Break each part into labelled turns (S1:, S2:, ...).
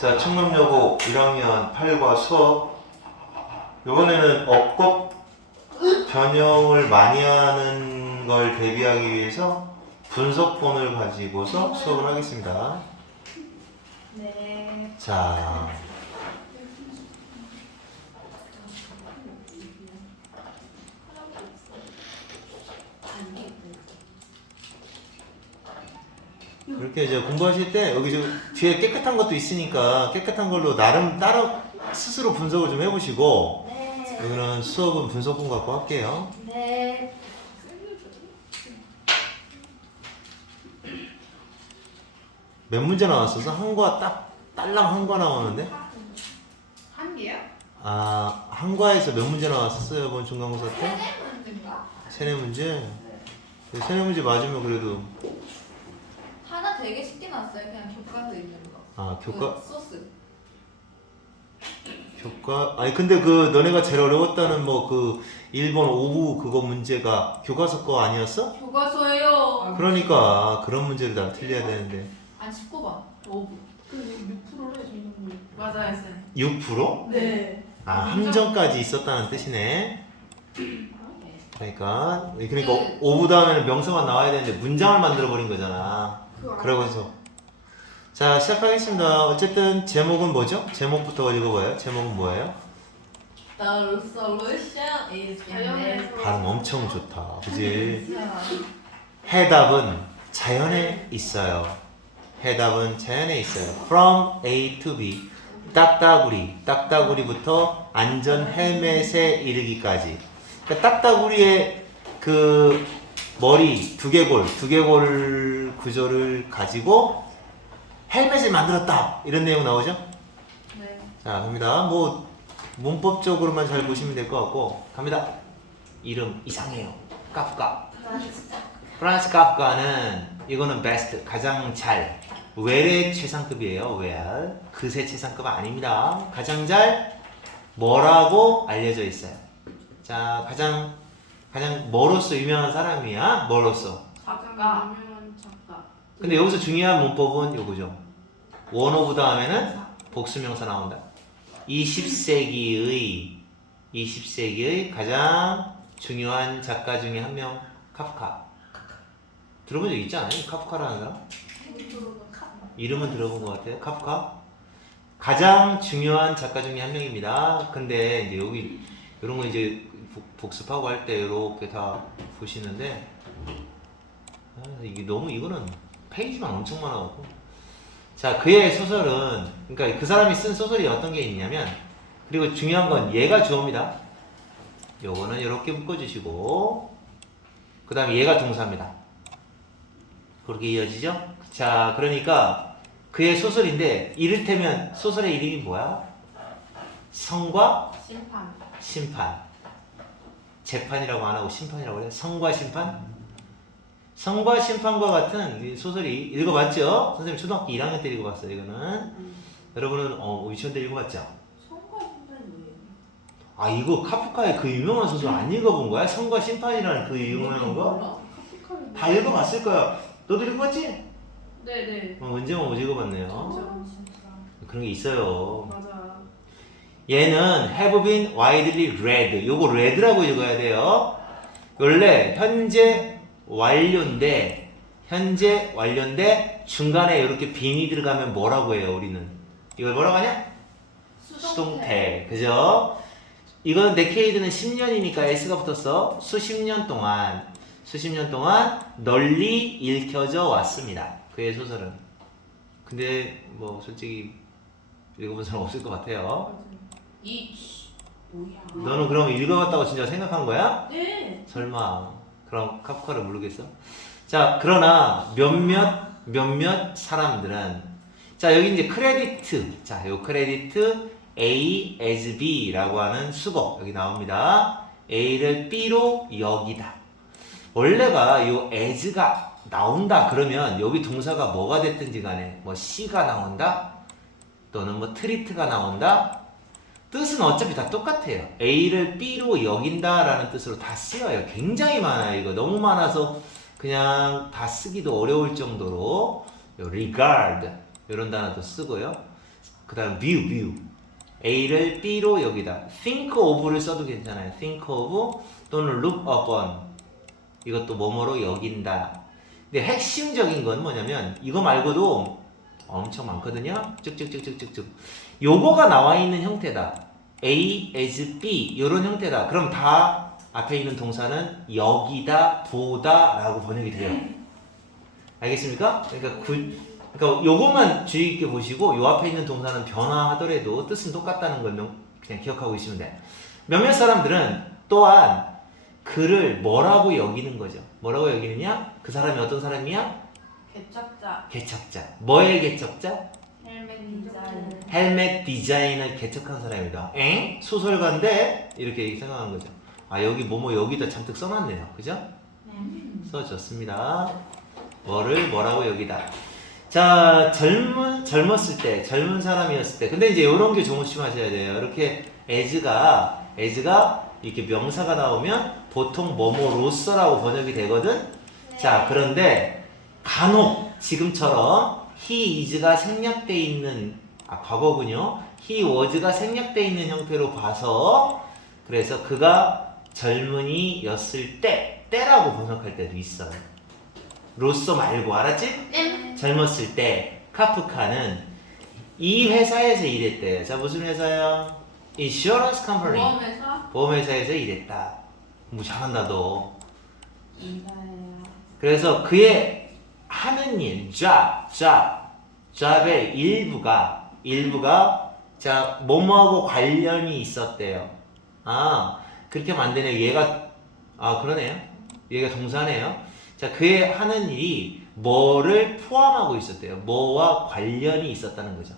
S1: 자, 충남여고 1학년 8과 수업. 이번에는 어법 변형을 많이 하는 걸 대비하기 위해서 분석본을 가지고서 수업을 하겠습니다.
S2: 네.
S1: 자, 그렇게 이제 공부하실 때 여기 저 뒤에 깨끗한 것도 있으니까 깨끗한 걸로 나름 따로 스스로 분석을 좀 해보시고
S2: 네.
S1: 여기는 수업은 분석본 갖고 할게요.
S2: 네.
S1: 몇 문제 나왔어서 한과 딱 딸랑 한과 나오는데
S3: 한 개요?
S1: 아 한과에서 몇 문제 나왔었어요 이번 중간고사 때?
S2: 세네 문제인가?
S1: 세네 문제? 세네 문제 맞으면 그래도
S2: 되게 쉽게 나왔어요. 그냥 교과서 있는 거.
S1: 아 교과
S2: 그 소스.
S1: 교과 아니 근데 그 너네가 제일 어려웠다는 뭐그 1번 5부 그거 문제가 교과서 거 아니었어?
S2: 교과서예요.
S1: 그러니까 그런 문제를 다 틀려야 되는데
S2: 한 19번. 5부.
S3: 그 6%래 저는
S2: 맞아요, 쌤.
S1: 6%?
S3: 네.
S1: 아 함정까지 있었다는 뜻이네 그러니까 그러니까 5부 다음에는 명사만 나와야 되는데 문장을 만들어 버린 거잖아 그러고서 자 시작하겠습니다 어쨌든 제목은 뭐죠? 제목부터 읽어봐요 제목은 뭐예요?
S2: The solution is in.
S1: 발음 엄청 좋다 그지? 해답은 자연에 있어요. 해답은 자연에 있어요. From A to B. 딱따구리, 딱따구리부터 안전 헬멧에 이르기까지. 그러니까 딱따구리의 그 머리 두개골, 두개골 구조를 가지고 헬멧을 만들었다. 이런 내용 나오죠?
S2: 네.
S1: 자, 갑니다. 뭐 문법적으로만 잘 보시면 될 것 같고 갑니다. 이름 이상해요. 까프까. 프란스 카프카는 이거는 베스트 가장 잘 웰의 최상급이에요. 웰 그새 최상급 아닙니다. 가장 잘 뭐라고 알려져 있어요. 자 가장 가장 뭐로서 유명한 사람이야? 뭐로서?
S3: 작가
S1: 근데 여기서 중요한 문법은 요거죠. 원 오브 다음에는 복수명사 나온다. 20세기의 20세기의 가장 중요한 작가 중에 한 명 카프카. 들어본 적 있지 않아요? 카프카라는 사람? 이름은 들어본 것 같아요. 카프카. 가장 중요한 작가 중에 한 명입니다. 근데 이제 여기 이런 거 이제 복- 복습하고 할 때 이렇게 다 보시는데 아, 이게 너무 이거는 페이지만 엄청 많아갖고 자 그의 소설은 그러니까 그 사람이 쓴 소설이 어떤 게 있냐면 그리고 중요한 건 얘가 주어입니다. 요거는 이렇게 묶어주시고 그 다음에 얘가 동사입니다. 그렇게 이어지죠? 자 그러니까 그의 소설인데 이를테면 소설의 이름이 뭐야? 성과
S3: 심판
S1: 심판 재판이라고 안 하고 심판이라고 그래요? 성과 심판? 성과 심판과 같은 이 소설이 읽어봤죠? 선생님 초등학교 1학년 때 읽어봤어요 이거는 여러분은 어, 유치원 때 읽어봤죠?
S3: 성과 심판이 뭐예요?
S1: 아 이거 카프카의 그 유명한 소설 안 읽어본 거야? 성과 심판이라는 그 유명한 거? 다 읽어봤을 거야 너도 읽어봤지?
S3: 네네
S1: 어, 은재가 못 읽어봤네요
S3: 진짜
S1: 그런 게 있어요
S3: 맞아
S1: 얘는 have been widely read. 요거 read라고 읽어야 돼요. 원래 현재 완료인데 현재 완료인데 중간에 이렇게 빈이 들어가면 뭐라고 해요, 우리는? 이걸 뭐라고 하냐? 수동태. 그죠? 이거는 데케이드는 10년이니까 s가 붙었어. 수십 년 동안 수십 년 동안 널리 읽혀져 왔습니다. 그의 소설은. 근데 뭐 솔직히 읽어본 사람 없을 것 같아요.
S3: 이 뭐야
S1: 너는 그럼 읽어봤다고 진짜 생각한 거야?
S3: 네
S1: 설마 그럼 카프카를 모르겠어? 자 그러나 몇몇 몇몇 사람들은 자 여기 이제 크레디트 자 요 크레디트 A as B라고 하는 수거 여기 나옵니다 A를 B로 여기다 원래가 요 as가 나온다 그러면 여기 동사가 뭐가 됐든지 간에 뭐 C가 나온다 또는 뭐 트리트가 나온다 뜻은 어차피 다 똑같아요. A를 B로 여긴다라는 뜻으로 다 쓰여요. 굉장히 많아요. 이거 너무 많아서 그냥 다 쓰기도 어려울 정도로 요 regard 이런 단어도 쓰고요. 그 다음 view, view. A를 B로 여기다. think of를 써도 괜찮아요. think of 또는 look upon. 이것도 뭐뭐로 여긴다. 근데 핵심적인 건 뭐냐면 이거 말고도 엄청 많거든요. 쭉쭉쭉쭉쭉쭉. 요거가 나와 있는 형태다. A as B 이런 형태다. 그럼 다 앞에 있는 동사는 여기다, 보다라고 번역이 돼요. 알겠습니까? 그러니까 그 그러니까 요것만 주의 깊게 보시고 요 앞에 있는 동사는 변화하더라도 뜻은 똑같다는 걸 명- 그냥 기억하고 있으면 돼. 몇몇 사람들은 또한 그를 뭐라고 여기는 거죠. 뭐라고 여기느냐? 그 사람이 어떤 사람이야?
S3: 개척자.
S1: 개척자. 뭐의 개척자?
S3: 헬멧 디자인.
S1: 헬멧 디자인을 개척한 사람이다. 엥? 소설가인데 이렇게 생각하는 거죠. 아 여기 뭐뭐 여기다 잔뜩 써놨네요. 그죠? 써줬습니다. 뭐를 뭐라고 여기다. 자 젊은 젊었을 때 젊은 사람이었을 때 근데 이제 이런 게 조심하셔야 돼요. 이렇게 as가 as가 이렇게 명사가 나오면 보통 뭐뭐로서라고 번역이 되거든. 자 그런데 간혹 지금처럼 he is가 생략돼 있는 아 과거군요. he was가 생략돼 있는 형태로 봐서 그래서 그가 젊은이였을 때 때라고 번역할 때도 있어요. 로서 말고 알았지?
S2: 네.
S1: 젊었을 때 카프카는 이 회사에서 일했대요. 자 무슨 회사야? 인슈런스 컴퍼니
S3: 보험회사.
S1: 보험회사에서 일했다. 뭐 잘한다 너.
S3: 인사해요.
S1: 그래서 그의 하는 일, job, job, job의 일부가 일부가 자 뭐뭐하고 관련이 있었대요. 아 그렇게 만드네. 얘가 아 그러네요. 얘가 동사네요. 자 그의 하는 일이 뭐를 포함하고 있었대요. 뭐와 관련이 있었다는 거죠.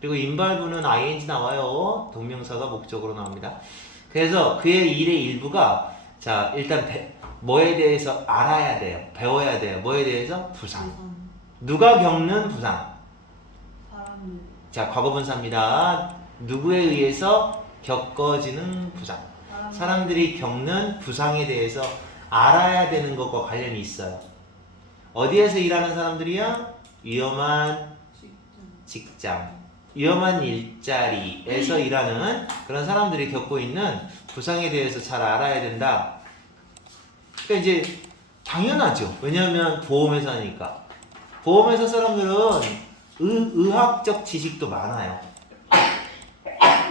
S1: 그리고 인발부는 ing 나와요. 동명사가 목적으로 나옵니다. 그래서 그의 일의 일부가 자 일단 배- 뭐에 대해서 알아야 돼요. 배워야 돼요. 뭐에 대해서 부상. 누가 겪는 부상? 자 과거분사입니다. 누구에 의해서 겪어지는 부상.
S3: 사람.
S1: 사람들이 겪는 부상에 대해서 알아야 되는 것과 관련이 있어요. 어디에서 일하는 사람들이야? 위험한
S3: 직장.
S1: 직장, 위험한 일자리에서 일하는 그런 사람들이 겪고 있는 부상에 대해서 잘 알아야 된다. 그러니까 이제 당연하죠. 왜냐하면 보험회사니까. 보험회사 사람들은 의, 의학적 지식도 많아요.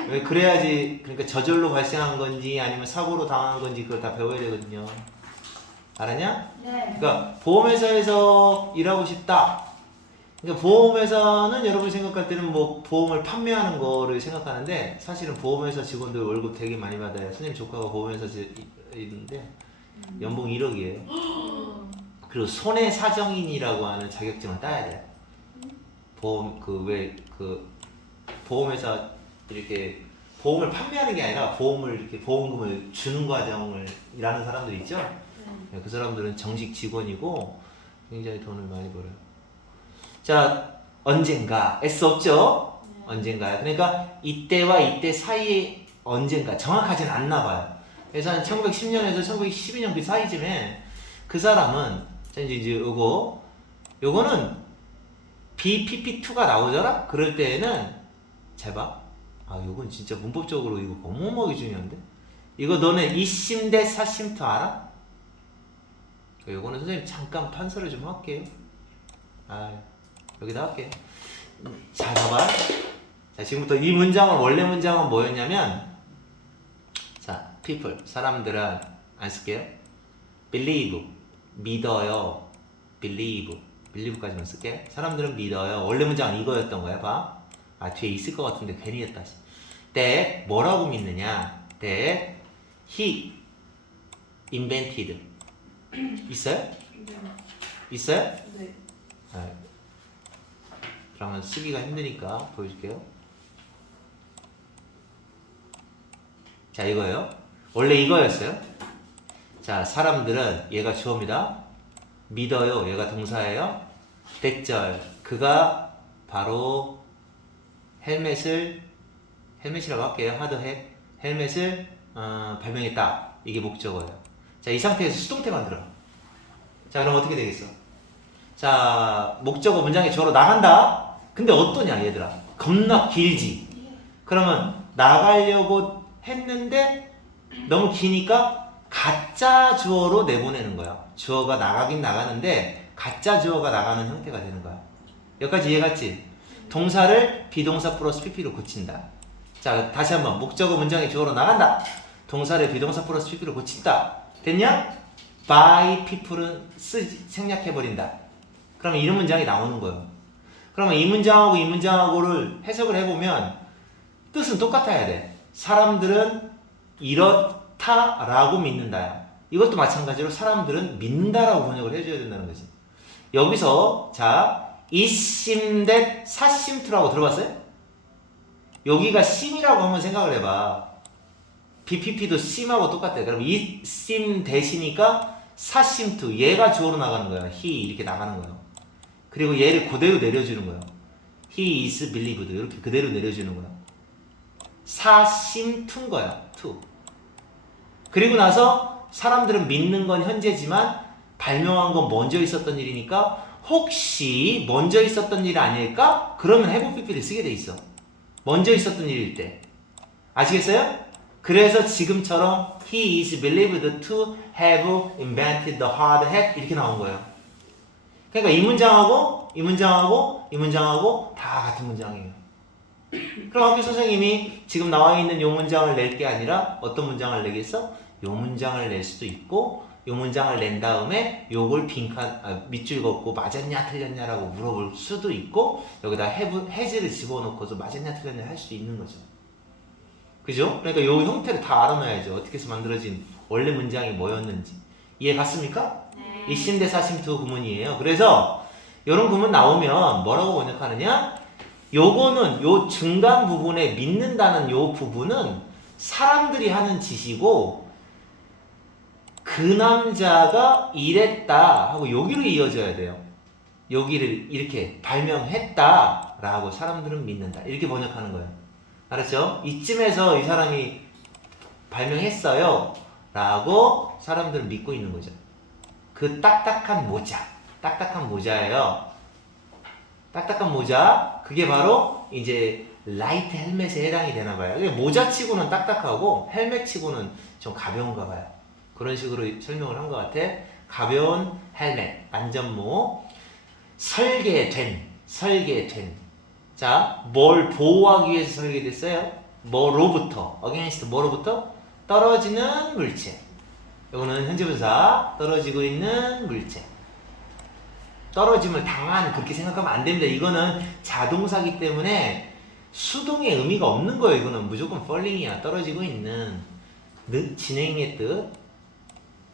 S1: 왜 그래야지 그러니까 저절로 발생한 건지 아니면 사고로 당한 건지 그걸 다 배워야 되거든요. 알았냐?
S2: 네.
S1: 그러니까 보험회사에서 일하고 싶다. 그러니까 보험회사는 여러분이 생각할 때는 뭐 보험을 판매하는 거를 생각하는데 사실은 보험회사 직원들 월급 되게 많이 받아요. 선생님 조카가 보험회사 지- 있는데 연봉 1억이에요. 그리고 손해 사정인이라고 하는 자격증을 따야 돼요. 보험 그 왜 그 보험회사 이렇게 보험을 판매하는 게 아니라 보험을 이렇게 보험금을 주는 과정을 일하는 사람들 있죠.
S3: 네.
S1: 그 사람들은 정식 직원이고 굉장히 돈을 많이 벌어요. 자 언젠가 S 없죠?
S3: 네.
S1: 언젠가요. 그러니까 이때와 이때 사이에 언젠가 정확하진 않나 봐요. 그래서 한 1910년에서 1912년 그 사이쯤에 그 사람은 자 이제 이제 요거 요거는 BPP2가 나오잖아. 그럴 때에는 제발 아 요건 진짜 문법적으로 이거 어마어마하게 중요한데 이거 너네 이심 대 사심투 알아? 요거는 선생님 잠깐 판서를 좀 할게요. 아 여기다 할게요. 잘 봐봐. 자 지금부터 이 문장은 원래 문장은 뭐였냐면 자 people 사람들은 안 쓸게요. believe 믿어요. believe believe까지만 쓸게요. 사람들은 믿어요. 원래 문장은 이거였던 거야. 봐. 아 뒤에 있을 것 같은데 괜히 했다. that 뭐라고 믿느냐? that he invented 있어요?
S3: 네.
S1: 있어요?
S3: 네.
S1: 아, 그러면 쓰기가 힘드니까 보여줄게요. 자, 이거예요. 원래 이거였어요. 자, 사람들은 얘가 주어입니다. 믿어요. 얘가 동사예요. 대절. 그가 바로 헬멧을 헬멧이라고 할게요. 하드햇. 헬멧을 어, 발명했다. 이게 목적어예요. 자, 이 상태에서 수동태 만들어. 자, 그럼 어떻게 되겠어? 자, 목적어 문장이 주어로 나간다. 근데 어떠냐, 얘들아? 겁나 길지. 그러면 나가려고 했는데 너무 기니까 가짜 주어로 내보내는 거야. 주어가 나가긴 나가는데 가짜 주어가 나가는 형태가 되는 거야. 여기까지 이해갔지? 동사를 비동사 플러스 pp로 고친다. 자, 다시 한번 목적어 문장의 주어로 나간다. 동사를 비동사 플러스 pp로 고친다. 됐냐? by people은 쓰지 생략해 버린다. 그러면 이런 문장이 나오는 거예요. 그러면 이 문장하고 이 문장하고를 해석을 해보면 뜻은 똑같아야 돼. 사람들은 이렇다라고 믿는다야. 이것도 마찬가지로 사람들은 믿는다라고 번역을 해줘야 된다는 거지. 여기서 자 이심댓 사심투라고 들어봤어요? 여기가 심이라고 한번 생각을 해봐. BPP도 심하고 똑같아. 그럼 이심 대시니까 사심투 얘가 주어로 나가는 거야. he 이렇게 나가는 거예요. 그리고 얘를 그대로 내려주는 거예요. he is believed 이렇게 그대로 내려주는 거야. 사심투인 거야. 투. 그리고 나서 사람들은 믿는 건 현재지만 발명한 건 먼저 있었던 일이니까 혹시 먼저 있었던 일이 아닐까? 그러면 해부 PP를 쓰게 돼 있어. 먼저 있었던 일일 때. 아시겠어요? 그래서 지금처럼 he is believed to have invented the hard hat 이렇게 나온 거예요. 그러니까 이 문장하고 이 문장하고 이 문장하고 다 같은 문장이에요. 그럼 학교 선생님이 지금 나와 있는 이 문장을 낼 게 아니라 어떤 문장을 내겠어? 이 문장을 낼 수도 있고 이 문장을 낸 다음에 요걸 빈칸 아, 밑줄 긋고 맞았냐 틀렸냐라고 물어볼 수도 있고 여기다 해부, 해지를 집어넣고서 맞았냐 틀렸냐 할 수도 있는 거죠. 그죠? 그러니까 요 형태를 다 알아놔야죠. 어떻게 해서 만들어진 원래 문장이 뭐였는지 이해 갔습니까?
S2: 네.
S1: 이심대 사심투 구문이에요. 그래서 이런 구문 나오면 뭐라고 번역하느냐? 요거는 요 중간 부분에 믿는다는 요 부분은 사람들이 하는 짓이고 그 남자가 이랬다 하고 여기로 이어져야 돼요. 여기를 이렇게 발명했다 라고 사람들은 믿는다. 이렇게 번역하는 거예요. 알았죠? 이쯤에서 이 사람이 발명했어요. 라고 사람들은 믿고 있는 거죠. 그 딱딱한 모자. 딱딱한 모자예요. 딱딱한 모자. 그게 바로 이제 라이트 헬멧에 해당이 되나 봐요. 이게 모자 치고는 딱딱하고 헬멧 치고는 좀 가벼운가 봐요. 그런 식으로 설명을 한 것 같아. 가벼운 헬멧, 안전모. 설계된, 설계된. 자, 뭘 보호하기 위해서 설계됐어요? 뭐로부터, against 뭐로부터? 떨어지는 물체. 이거는 현재 분사, 떨어지고 있는 물체. 떨어짐을 당한 그렇게 생각하면 안 됩니다. 이거는 자동사기 때문에 수동의 의미가 없는 거예요. 이거는 무조건 falling이야. 떨어지고 있는 느- 진행의 뜻.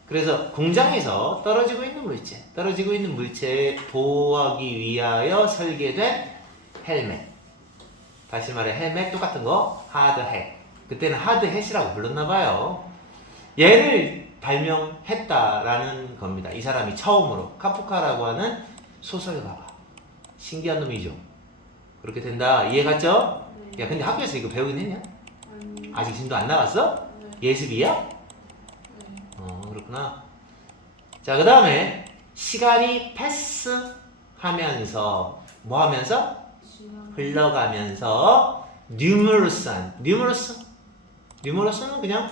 S1: 그래서 공장에서 떨어지고 있는 물체, 떨어지고 있는 물체에 보호하기 위하여 설계된 헬멧. 다시 말해 헬멧 똑같은 거 하드햇. 그때는 하드햇이라고 불렀나 봐요. 얘를 발명했다라는 겁니다. 이 사람이 처음으로 카프카라고 하는 소설가가 신기한 놈이죠. 그렇게 된다. 이해 갔죠? 야 근데 학교에서 이거 배우긴 했냐?
S3: 아니,
S1: 아직 진도 안 나갔어?
S3: 네.
S1: 예습이야?
S3: 네.
S1: 어 그렇구나. 자 그 다음에 시간이 패스하면서 뭐 하면서. 흘러가면서 numerous한 numerous numerous는 그냥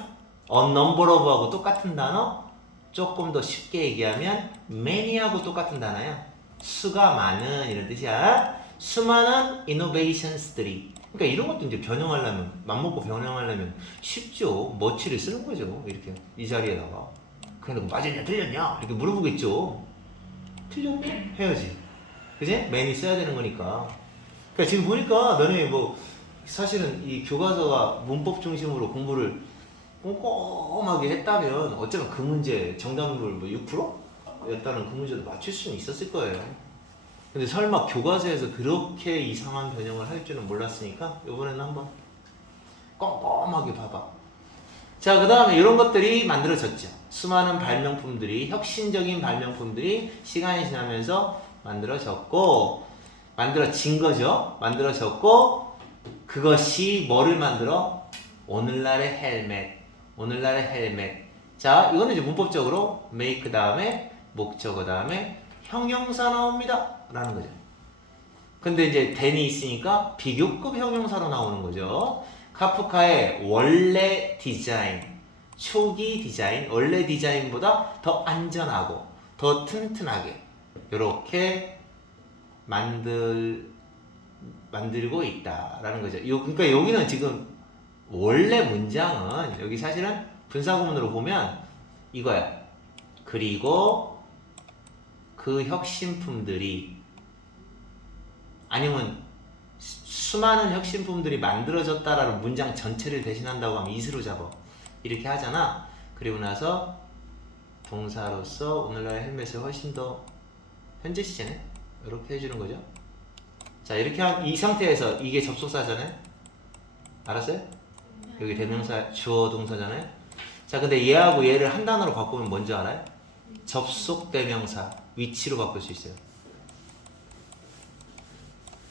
S1: unnumber of하고 똑같은 단어 조금 더 쉽게 얘기하면 many하고 똑같은 단어야 수가 많은 이런 뜻이야. 수많은 innovations들이. 그러니까 이런 것도 이제 변형하려면 맘먹고 변형하려면 쉽죠. 머치를 쓰는 거죠. 이렇게 이 자리에다가. 뭐 맞았냐 틀렸냐? 이렇게 물어보겠죠. 틀렸네? 해야지. 그지? many 써야 되는 거니까. 그러니까 지금 보니까 너네 뭐 사실은 이 교과서가 문법 중심으로 공부를 꼼꼼하게 했다면 어쩌면 그 문제 정답률 뭐 6% 였다는 그 문제도 맞출 수는 있었을 거예요. 근데 설마 교과서에서 그렇게 이상한 변형을 할 줄은 몰랐으니까 이번에는 한번 꼼꼼하게 봐봐. 자, 그 다음에 이런 것들이 만들어졌죠. 수많은 발명품들이, 혁신적인 발명품들이 시간이 지나면서 만들어졌고, 만들어진 거죠. 만들어졌고, 그것이 뭐를 만들어? 오늘날의 헬멧. 오늘날의 헬멧. 자, 이거는 이제 문법적으로 make 다음에 목적어 다음에 형용사 나옵니다. 라는 거죠. 근데 이제 then이 있으니까 비교급 형용사로 나오는 거죠. 카프카의 원래 디자인, 초기 디자인, 원래 디자인보다 더 안전하고 더 튼튼하게 이렇게 만들 만들고 있다라는 거죠. 요, 그러니까 여기는 지금 원래 문장은 여기 사실은 분사구문으로 보면 이거야. 그리고 그 혁신품들이 아니면 수- 수많은 혁신품들이 만들어졌다라는 문장 전체를 대신한다고 하면 이스로 잡아 이렇게 하잖아. 그리고 나서 동사로서 오늘날의 헬멧을 훨씬 더 현재 시제네 이렇게 해주는 거죠. 자 이렇게 한 이 상태에서 이게 접속사잖아요. 알았어요? 여기 대명사 주어 동사잖아요. 자 근데 얘하고 얘를 한 단어로 바꾸면 뭔지 알아요? 접속 대명사 위치로 바꿀 수 있어요.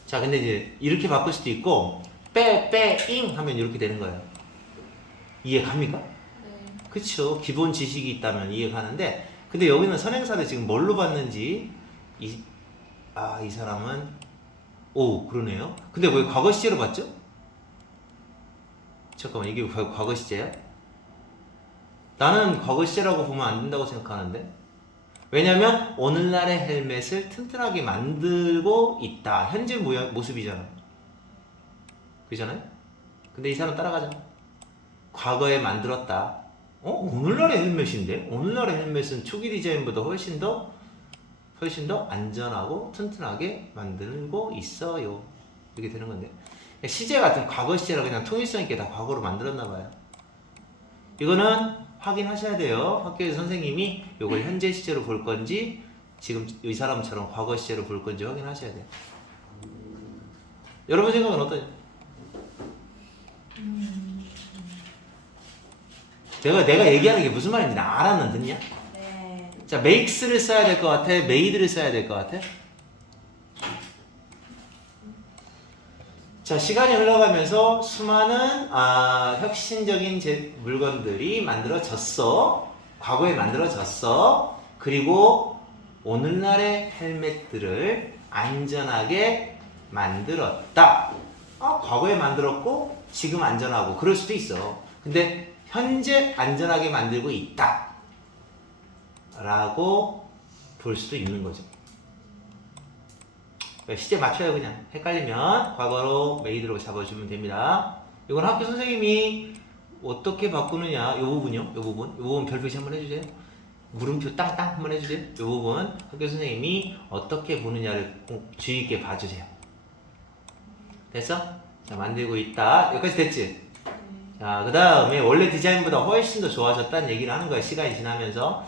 S1: 자 근데 이제 이렇게 바꿀 수도 있고 빼 빼 잉 하면 이렇게 되는 거예요. 이해 갑니까?
S2: 네.
S1: 그쵸 기본 지식이 있다면 이해 가는데 근데 여기는 선행사를 지금 뭘로 봤는지 이, 아, 이 사람은 오 그러네요 근데 왜 과거 시제로 봤죠? 잠깐만 이게 왜 과거 시제야? 나는 과거 시제라고 보면 안 된다고 생각하는데 왜냐면 오늘날의 헬멧을 튼튼하게 만들고 있다 현재 모습이잖아 그잖아요? 근데 이 사람 따라가자 과거에 만들었다. 어? 오늘날의 헬멧인데? 오늘날의 헬멧은 초기 디자인보다 훨씬 더 훨씬 더 안전하고 튼튼하게 만들고 있어요. 이렇게 되는 건데 시제 같은 과거 시제라 그냥 통일성 있게 다 과거로 만들었나 봐요. 이거는 확인하셔야 돼요. 학교에서 선생님이 이걸 현재 시제로 볼 건지 지금 이 사람처럼 과거 시제로 볼 건지 확인하셔야 돼요. 여러분 생각은 어떠냐? 내가 내가 얘기하는 게 무슨 말인지 나 알아는 듣냐?
S3: 네.
S1: 자, makes를 써야 될 것 같아? made를 써야 될 것 같아? 자, 시간이 흘러가면서 수많은 아, 혁신적인 제 물건들이 만들어졌어. 과거에 만들어졌어. 그리고 오늘날의 헬멧들을 안전하게 만들었다. 아, 과거에 만들었고 지금 안전하고 그럴 수도 있어. 근데 현재 안전하게 만들고 있다. 라고 볼 수도 있는 거죠. 그러니까 시제 맞춰요 그냥 헷갈리면 과거로 메이드로 잡아주면 됩니다. 이건 학교 선생님이 어떻게 바꾸느냐 이 부분요, 이 부분, 이 부분 별표시 한번 해주세요. 물음표 땅땅 한번 해주세요. 이 부분 학교 선생님이 어떻게 보느냐를 꼭 주의 있게 봐주세요. 됐어? 자 만들고 있다. 여기까지 됐지? 자, 그 다음에 원래 디자인보다 훨씬 더 좋아졌다는 얘기를 하는 거야, 시간이 지나면서.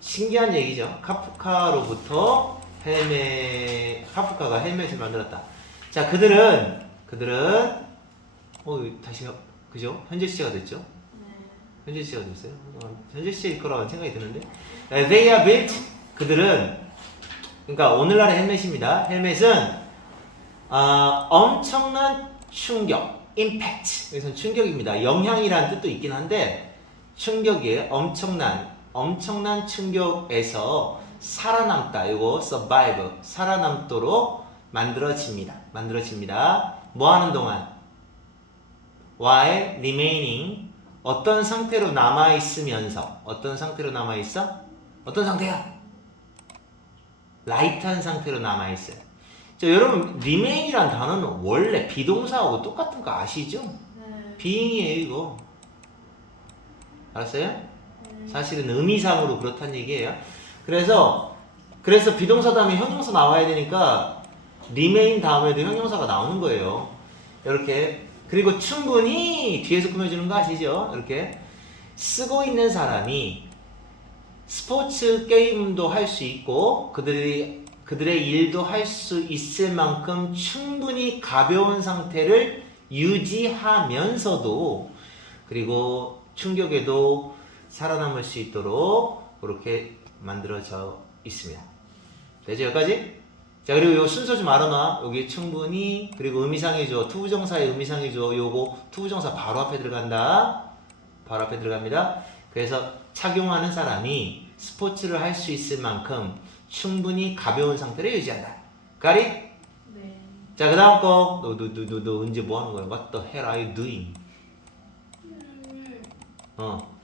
S1: 신기한 얘기죠. 카프카로부터 헬멧, 카프카가 헬멧을 만들었다. 자, 그들은, 그들은, 어, 다시, 그죠? 현재 시제가 됐죠? 현재 시제가 됐어요. 어, 현재 시제일 거라고 생각이 드는데. 네, They are built, 그들은, 그러니까 오늘날의 헬멧입니다. 헬멧은, 아, 엄청난 충격, 임팩트. 여기서 충격입니다. 영향이라는 뜻도 있긴 한데 충격이에요. 엄청난 엄청난 충격에서 살아남다. 이거 survive 살아남도록 만들어집니다. 만들어집니다. 뭐 하는 동안? while remaining 어떤 상태로 남아 있으면서 어떤 상태로 남아 있어? 어떤 상태야? 라이트한 상태로 남아 있어요. 자, 여러분 remain이란 단어는 원래 비동사하고 똑같은 거 아시죠?
S2: 네.
S1: being이에요 이거. 알았어요? 사실은 의미상으로 그렇다는 얘기예요. 그래서 그래서 비동사 다음에 형용사 나와야 되니까 remain 다음에도 형용사가 나오는 거예요. 이렇게 그리고 충분히 뒤에서 꾸며주는 거 아시죠? 이렇게 쓰고 있는 사람이 스포츠 게임도 할 수 있고 그들이 그들의 일도 할 수 있을 만큼 충분히 가벼운 상태를 유지하면서도 그리고 충격에도 살아남을 수 있도록 그렇게 만들어져 있습니다. 되죠 여기까지? 자 그리고 요 순서 좀 알아놔. 여기 충분히 그리고 의미상의 주어 투부정사의 의미상의 주어 요거 투부정사 바로 앞에 들어간다. 바로 앞에 들어갑니다. 그래서 착용하는 사람이 스포츠를 할 수 있을 만큼 충분히 가벼운 상태를 유지한다. 가리?
S3: 네.
S1: 자, 그 다음 거. 너, 너, 너, 너, 너 언제 뭐 하는 거야? What the hell are you doing? 어.